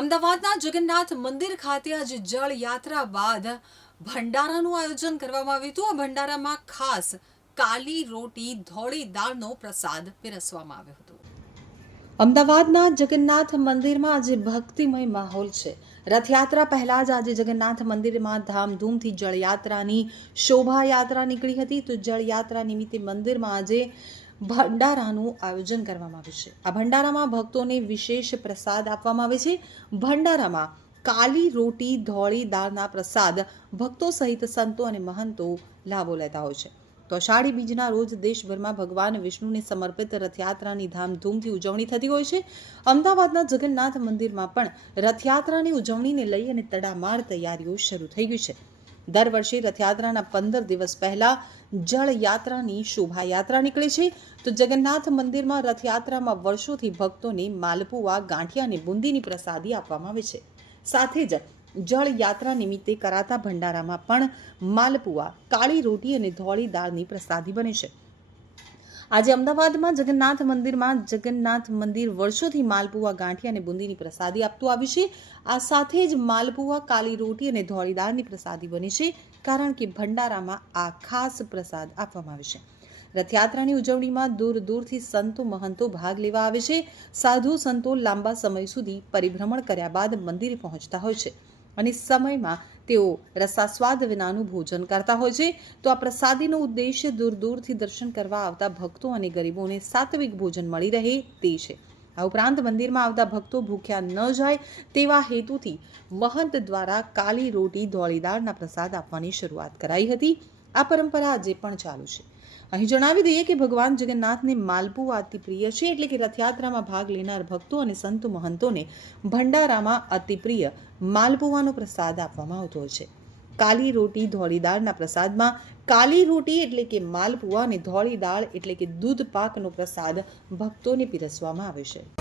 અમદાવાદના જગન્નાથ મંદિર ખાતે આજે જળ યાત્રા બાદ ભંડારાનું આયોજન કરવામાં આવ્યું હતું. આ ભંડારામાં ખાસ કાલી રોટી, ધોળી દાળનો પ્રસાદ પીરસવામાં આવ્યો હતો. અમદાવાદના જગન્નાથ મંદિરમાં આજે ભક્તિમય માહોલ છે. રથયાત્રા પહેલા જ આજે જગન્નાથ મંદિરમાં ધામધૂમથી જળયાત્રાની શોભાયાત્રા નીકળી હતી. તો જળયાત્રા નિમિત્તે મંદિરમાં આજે ભંડારાનું આયોજન કરવામાં આવ્યું છે. આ ભંડારામાં ભક્તોને વિશેષ પ્રસાદ આપવામાં આવે છે. ભંડારામાં કાલી રોટી, ધોળી દાળના પ્રસાદ ભક્તો સહિત સંતો અને મહંતો લાભો લેતા હોય છે. તો અષાઢી બીજના રોજ દેશભરમાં ભગવાન વિષ્ણુને સમર્પિત રથયાત્રાની ધામધૂમથી ઉજવણી થતી હોય છે. અમદાવાદના જગન્નાથ મંદિરમાં પણ રથયાત્રાની ઉજવણીને લઈ અને તડામાર તૈયારીઓ શરૂ થઈ ગઈ છે. દર વર્ષે રથયાત્રાના પંદર દિવસ પહેલા જળયાત્રાની શોભાયાત્રા નીકળે છે. તો જગન્નાથ મંદિરમાં રથયાત્રામાં વર્ષોથી ભક્તોને માલપુઆ, ગાંઠિયા અને બુંદીની પ્રસાદી આપવામાં આવે છે. સાથે જ જળ યાત્રા નિમિત્તે કરાતા ભંડારામાં પણ માલપુઆ, કાળી રોટી અને ધોળી દાળની પ્રસાદી બને છે. આજે અમદાવાદમાં જગન્નાથ મંદિરમાં જગન્નાથ મંદિર વર્ષોથી માલપુવા ગાંઠી અને બુંદીની પ્રસાદી આપતું આવ્યું છે. આ સાથે જ માલપુવા કાલી રોટી અને ધોળીદારની પ્રસાદી બની છે, કારણ કે ભંડારામાં આ ખાસ પ્રસાદ આપવામાં આવે છે. રથયાત્રાની ઉજવણીમાં દૂર દૂરથી સંતો મહંતો ભાગ લેવા આવે છે. સાધુ સંતો લાંબા સમય સુધી પરિભ્રમણ કર્યા બાદ મંદિરે પહોંચતા હોય છે. અને સમયમાં તેઓ રસાસ્વાદ વિનાનું ભોજન કરતા હોય છે. તો આ પ્રસાદીનો ઉદ્દેશ્ય દૂર દૂરથી દર્શન કરવા આવતા ભક્તો અને ગરીબોને સાત્વિક ભોજન મળી રહે તે છે. આ ઉપરાંત મંદિરમાં આવતા ભક્તો ભૂખ્યા ન જાય તેવા હેતુથી મહંત દ્વારા કાલી રોટી ધોળીદાળના પ્રસાદ આપવાની શરૂઆત કરાઈ હતી. આ પરંપરા આજે પણ ચાલુ છે. અહીં જણાવી દઈએ કે ભગવાન જગન્નાથને માલપુઆ અતિ પ્રિય છે એટલે કે રથયાત્રામાં ભાગ લેનાર ભક્તો અને સંતો મહંતોને ભંડારામાં અતિ પ્રિય માલપુઆનો પ્રસાદ આપવામાં આવતો છે. કાલી રોટી ધોળી દાળના પ્રસાદમાં કાલી રોટી એટલે કે માલપુઆ અને ધોળી દાળ એટલે કે દૂધ પાકનો પ્રસાદ ભક્તોને પીરસવામાં આવે છે.